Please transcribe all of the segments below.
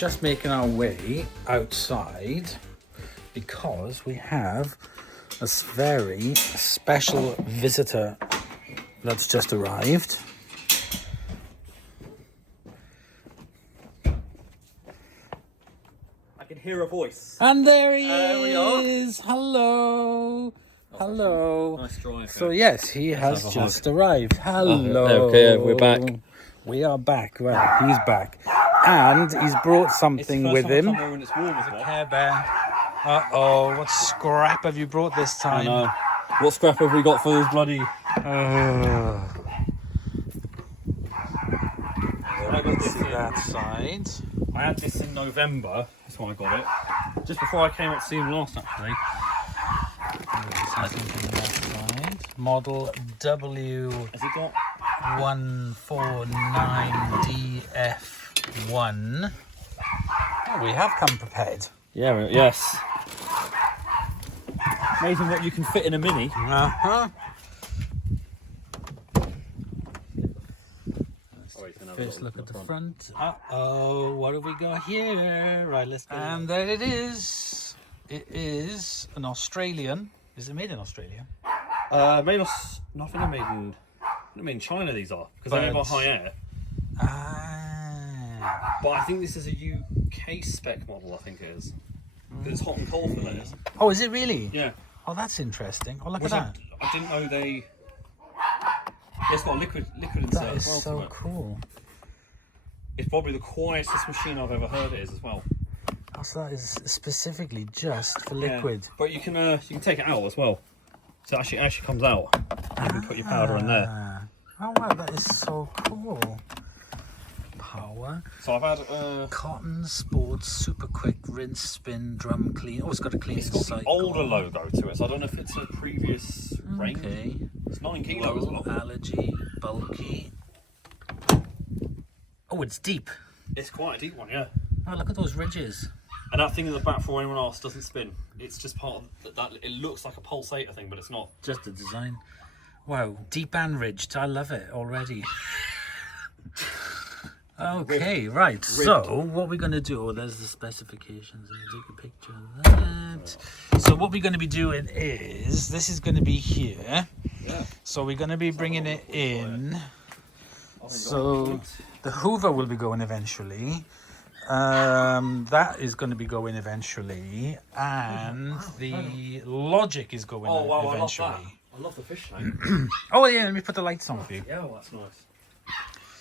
just making our way outside because we have a very special visitor that's just arrived. I can hear a voice. And there he we are. is. Hello. Hello. Nice drive. So yes, he has just arrived. Hello. Okay, we're back. We are back. Well, he's back. And he's brought something with him. When it's warm as well. Care Bear. Uh-oh, what scrap have you brought this time? I know. What scrap have we got for this bloody... I can see that side. I had this in November. That's why I got it. Just before I came up to see him last, actually. Something from that side. Model W1490F1. Oh, we have come prepared. Yeah, yes. Amazing what you can fit in a Mini. Uh-huh. First look at the front. Uh-oh, what have we got here? Right, let's go. And there it is. It is an Australian. Is it made in Australia? Made us... Nothing made in China, these are. Because they're made by High Air. Ah. But I think this is a UK spec model, I think it is. Because it's hot and cold for those. Oh, is it really? Yeah. Oh, that's interesting. Oh, look at that. I didn't know they... It's got a liquid insert That is as well. so cool. It's probably the quietest machine I've ever heard it is as well. Oh, so that is specifically just for liquid. Yeah. But you can take it out as well. So it actually comes out. You can put your powder in there. Oh wow, that is so cool. Power. So I've had Cotton Sports Super Quick Rinse Spin Drum Clean. Oh, it's got a clean it's got cycle. the older logo to it, so I don't know if it's a previous range. Okay. It's 9 kilos as well. Allergy, bulky. Oh, it's deep. It's quite a deep one, yeah. Oh, look at those ridges. And that thing in the back for anyone else doesn't spin. It's just part of that. It looks like a pulsator thing, but it's not. Just the design. Wow, deep and ridged. I love it already. Okay, right. So what we're going to do, oh, there's the specifications. Let me take a picture of that. So what we're going to be doing is, this is going to be here. Yeah. So we're going to be bringing it in. So the Hoover will be going eventually. That is going to be going eventually. And the Logic is going eventually. I love the fish tank. Oh yeah, let me put the lights on for you. Yeah, well, that's nice.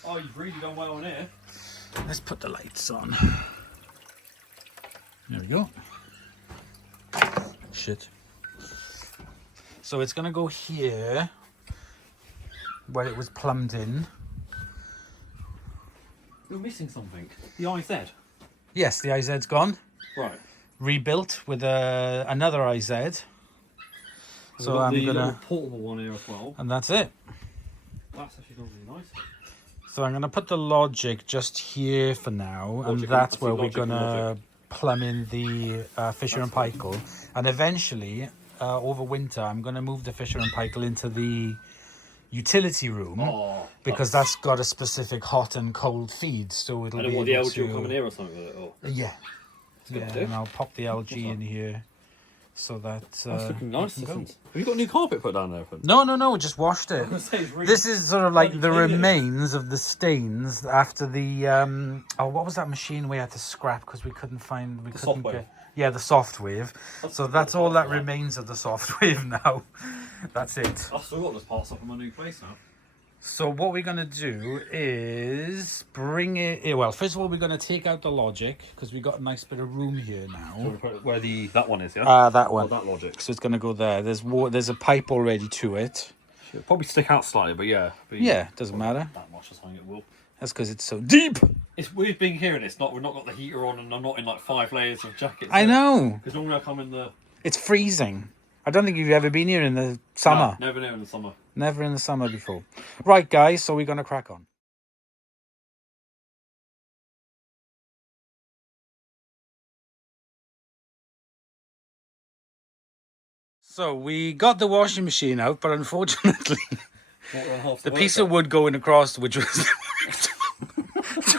Oh, you've really done well on here. Let's put the lights on. There we go. Shit. So it's gonna go here, where it was plumbed in. You're missing something. The IZ. Yes, the IZ's gone. Right. Rebuilt with another IZ. So I'm the gonna portable one here as well. and that's it. That's actually done really nice. So I'm gonna put the Logic just here for now, and Logic, that's I see where we're Logic and gonna Logic. plumb in the Fisher and Paykel, and eventually over winter I'm gonna move the Fisher and Paykel into the utility room because that's got a specific hot and cold feed, so it'll be the able LG to... will come in here or something with it. Or... Yeah, good to do. and I'll pop the LG in here so that That's looking nice. it can go. Have you got new carpet put down there? No, just washed it. Really This is sort of like the clean it. remains of the stains after the what was that machine we had to scrap because we couldn't find soft wave. the soft wave. So that's all that remains of the soft wave now. That's it. I've still got those parts up in my new place now. So what we're gonna do is bring it. Well, first of all, we're gonna take out the Logic because we got a nice bit of room here now. So we put it where that one is, yeah. That one. Oh, that Logic. So it's gonna go there. There's a pipe already to it. It'll probably stick out slightly, but yeah. Yeah, doesn't matter. That much, I think it will. That's because it's so deep. It's weird being here and we've not got the heater on, and I'm not in like 5 layers of jackets. I know. Because normally I come in the. It's freezing. I don't think you've ever been here in the summer. No, never in the summer. Never in the summer before. Right, guys, so we're going to crack on. So we got the washing machine out, but unfortunately, the piece of wood going across, which was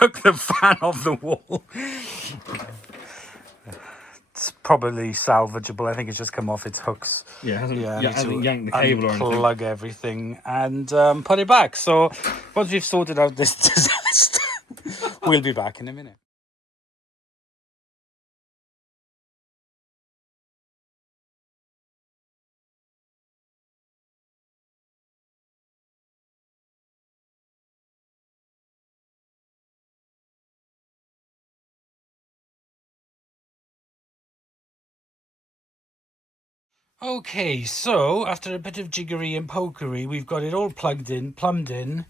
took the fan off the wall. probably salvageable. I think it's just come off its hooks. Yeah, it hasn't, I need hasn't to yanked the cable or anything. unplug everything and put it back. So once we've sorted out this disaster, we'll be back in a minute. Okay, so after a bit of jiggery and pokery, we've got it all plumbed in,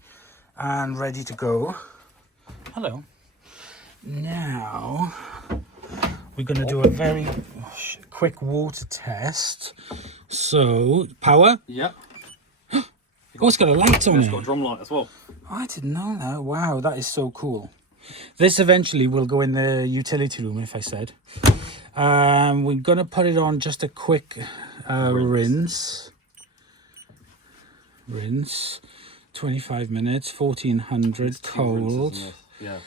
and ready to go. Hello. Now, we're going to do a very quick water test. So, power? Yep. Oh, it's got a light on it. It's got a drum light as well. Oh, I didn't know that. Wow, that is so cool. This eventually will go in the utility room, if I said. We're going to put it on just a quick rinse. 25 minutes, 1400 cold. Yeah.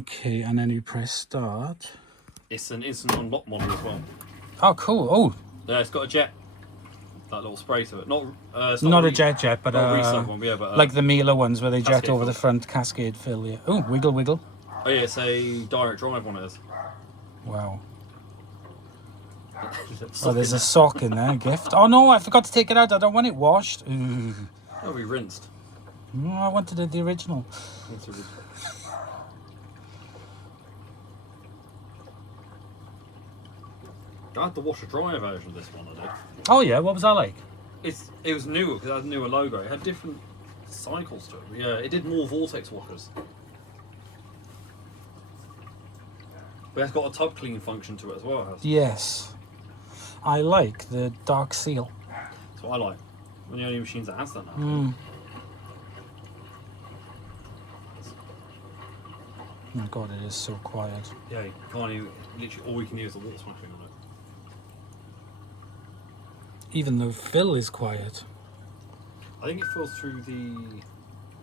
Okay, and then you press start. It's an instant unlock model as well. Oh, cool. Oh, Yeah, it's got a jet. That little spray to it. It's not a jet, but resuck one, yeah, but like the Miele ones where they jet over fill. the front, cascade fill. Yeah. Oh, wiggle. Oh yeah, it's a direct drive one. It is. Wow. Oh, there's a sock in there, gift. Oh no, I forgot to take it out. I don't want it washed. Ooh. It'll be rinsed. No, I wanted the original. I had the washer dryer version of this one. I did. Oh yeah, what was that like? It was newer because it had a newer logo. It had different cycles to it. Yeah, it did more vortex washers. But it's got a tub clean function to it as well. It has. Yes. I like the dark seal. That's what I like. One of the only machines that has that now. Oh my god, it is so quiet. Yeah, you can't even, literally all you can hear is the water splashing on it. Even though fill is quiet. I think it fills through the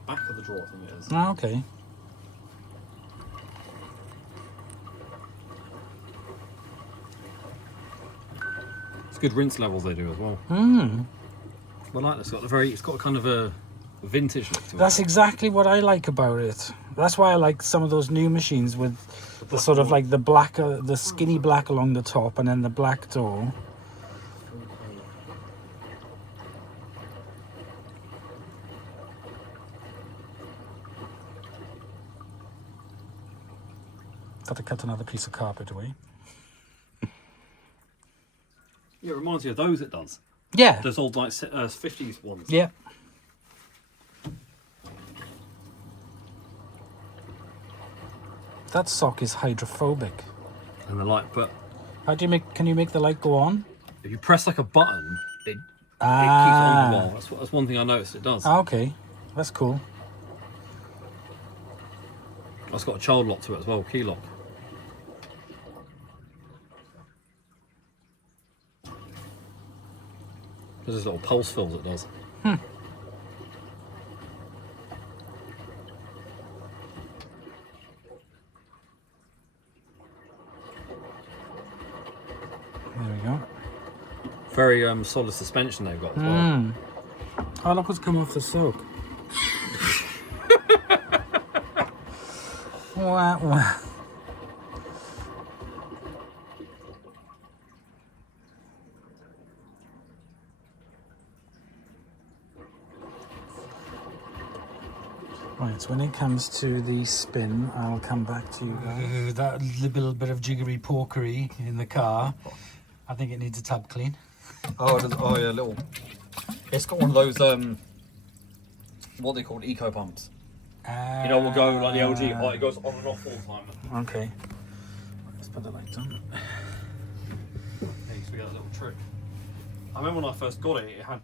back of the drawer, I think it is. Ah, okay. It's good rinse levels they do as well. Hmm. I like this. It's got kind of a vintage look to it. That's exactly what I like about it. That's why I like some of those new machines with the sort of like the black, the skinny black along the top and then the black door. Got to cut another piece of carpet away. Yeah, it reminds you of those. It does. Yeah. Those old like 50s ones. Yeah. That sock is hydrophobic. And the light, but How do you make? Can you make the light go on? if you press like a button, it keeps it Ah. on for a while. That's one thing I noticed. It does. Ah, okay, that's cool. It's got a child lock to it as well, key lock. There's little pulse fills it does. There we go. Very solid suspension they've got as well. Oh, look what's come off the soak. Wah, wah. Right, so when it comes to the spin, I'll come back to you guys. That little bit of jiggery pokery in the car. I think it needs a tub clean. Oh yeah, little. It's got one of those what they called eco pumps. You know, we'll go like the LG. Oh, it goes on and off all the time. Okay. Let's put the light on. Hey, so we got a little trick. I remember when I first got it, it had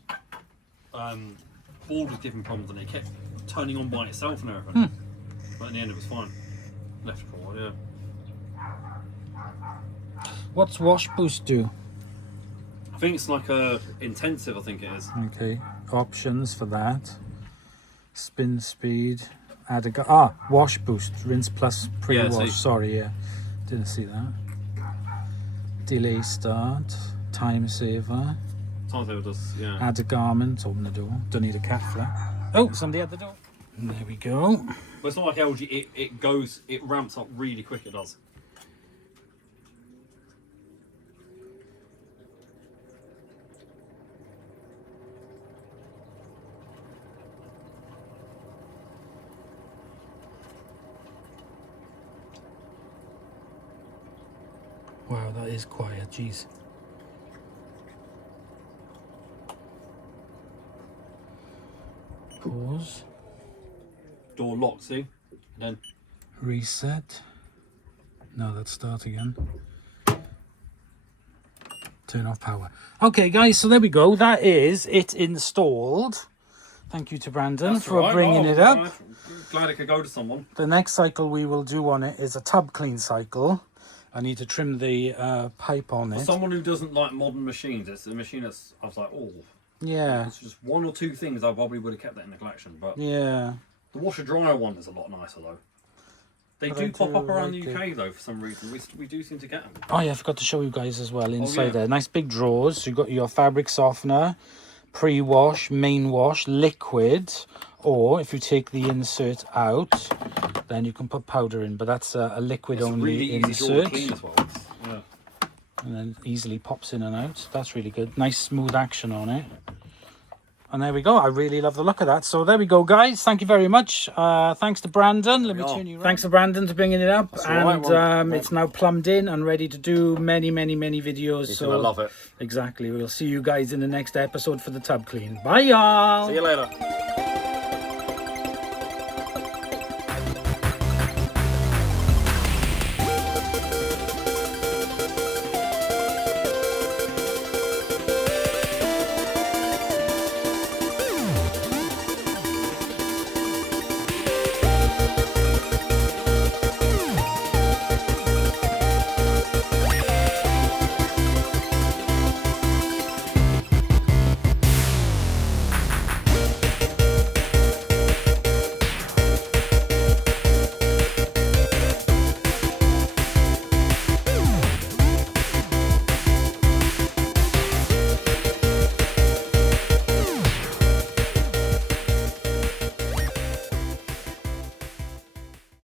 board was giving problems and it kept turning on by itself and everything. But in the end, it was fine. Left for a while, yeah. What's wash boost do? I think it's like a intensive. I think it is. Okay, options for that. Spin speed. Add a wash boost. Rinse plus pre-wash. Yeah, so Sorry, yeah, didn't see that. delay start, time saver, Time does, yeah. add a garment, open the door. Don't need a cat flap. Oh, somebody at the door. And there we go. But it's not like LG, it ramps up really quick, it does. Wow, that is quiet, jeez. Pause. Door lock, see? And then Reset. No, let's start again. Turn off power. Okay, guys, so there we go. That is it installed. Thank you to Brandon that's for right. bringing it up. I'm glad it could go to someone. The next cycle we will do on it is a tub clean cycle. I need to trim the pipe on For it. someone who doesn't like modern machines, it's a machine that's, I was like, oh. Yeah. It's just one or two things I probably would have kept that in the collection. But Yeah. the washer dryer one is a lot nicer though. They But do I pop do up around like the UK though for some reason. We do seem to get them. Oh yeah, I forgot to show you guys as well inside yeah. there. Nice big drawers. So you've got your fabric softener, pre-wash, main wash, liquid, or if you take the insert out, then you can put powder in. But that's a liquid It's only really easy to insert, clean as well. Yeah. and then easily pops in and out. That's really good. Nice smooth action on it. And there we go. I really love the look of that. So there we go, guys. Thank you very much. Thanks to Brandon. Let me turn you around. Thanks to Brandon for bringing it up. And it's now plumbed in and ready to do many, many, many videos. So I love it. Exactly. We'll see you guys in the next episode for the tub clean. Bye, y'all. See you later.